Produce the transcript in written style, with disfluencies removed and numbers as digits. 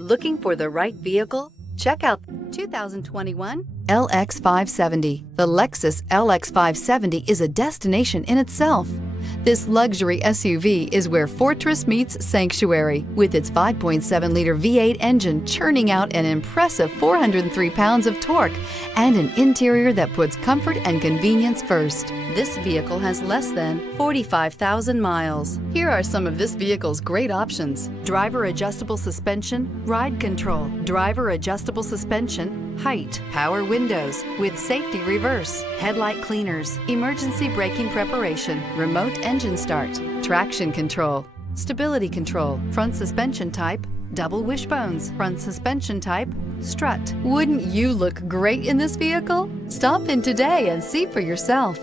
Looking for the right vehicle? Check out 2021 LX 570. The Lexus LX 570 is a destination in itself. This luxury SUV is where fortress meets sanctuary, with its 5.7-liter V8 engine churning out an impressive 403 pounds of torque and an interior that puts comfort and convenience first. This vehicle has less than 45,000 miles. Here are some of this vehicle's great options: driver adjustable suspension, ride control, driver adjustable suspension, height, power windows with safety reverse, headlight cleaners, emergency braking preparation, remote engine start, traction control, stability control, front suspension type, double wishbones, front suspension type, strut. Wouldn't you look great in this vehicle? Stop in today and see for yourself.